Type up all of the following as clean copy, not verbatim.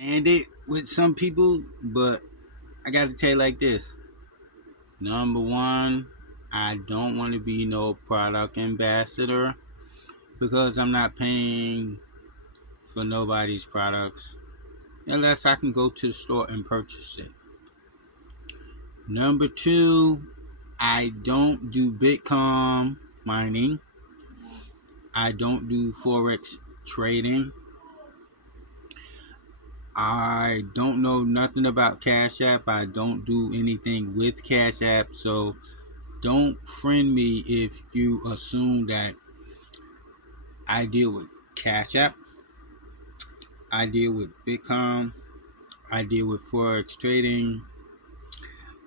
And it with some people, but I got to tell you like this. Number one, I don't want to be no product ambassador because I'm not paying for nobody's products unless I can go to the store and purchase it. Number two, I don't do Bitcoin mining. I don't do Forex trading. I don't know nothing about Cash App. I don't do anything with Cash App. So don't friend me if you assume that I deal with Cash App. I deal with Bitcoin. I deal with Forex trading.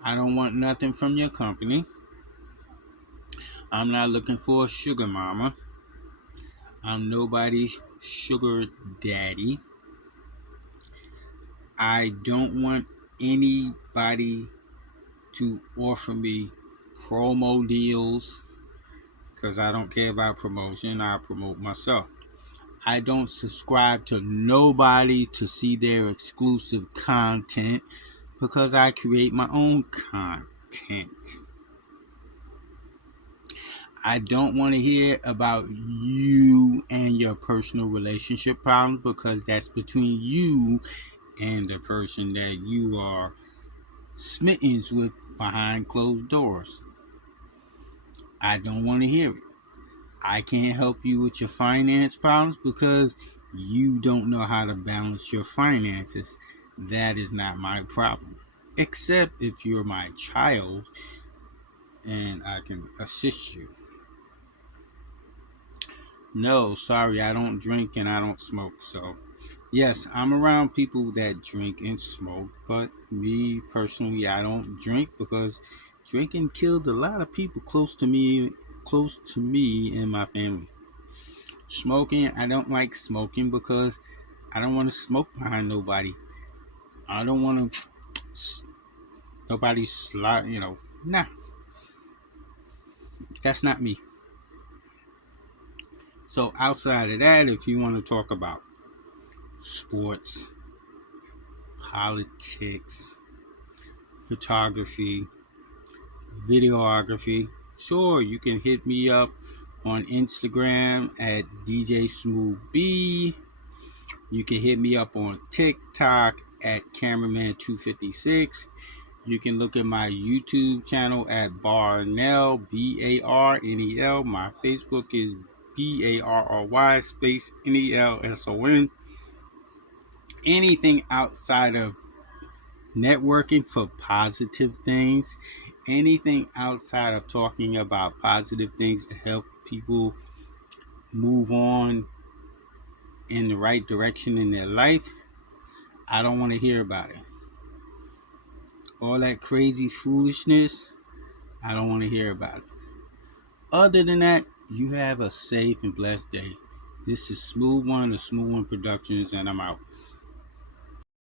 I don't want nothing from your company. I'm not looking for a sugar mama. I'm nobody's sugar daddy. I don't want anybody to offer me promo deals because I don't care about promotion. I promote myself. I don't subscribe to nobody to see their exclusive content because I create my own content. I don't want to hear about you and your personal relationship problems because that's between you and the person that you are smitten with behind closed doors. I don't want to hear it. I can't help you with your finance problems because you don't know how to balance your finances. That is not my problem. Except if you're my child and I can assist you. No, sorry, I don't drink and I don't smoke. So, yes, I'm around people that drink and smoke, but me personally, I don't drink because drinking killed a lot of people close to me and my family. Smoking, I don't like smoking because I don't want to smoke behind nobody. I don't want to nobody slide, Nah, that's not me. So outside of that, if you want to talk about sports, politics, photography, videography, sure, you can hit me up on Instagram at DJ Smooth B. You can hit me up on TikTok at Cameraman256. You can look at my YouTube channel at Barnell, Barnel. My Facebook is Barry space Nelson. Anything outside of networking for positive things, anything outside of talking about positive things to help people move on in the right direction in their life, I don't want to hear about it. All that crazy foolishness, I don't want to hear about it. Other than that, you have a safe and blessed day. This is Smooth One of Smooth One Productions, and I'm out.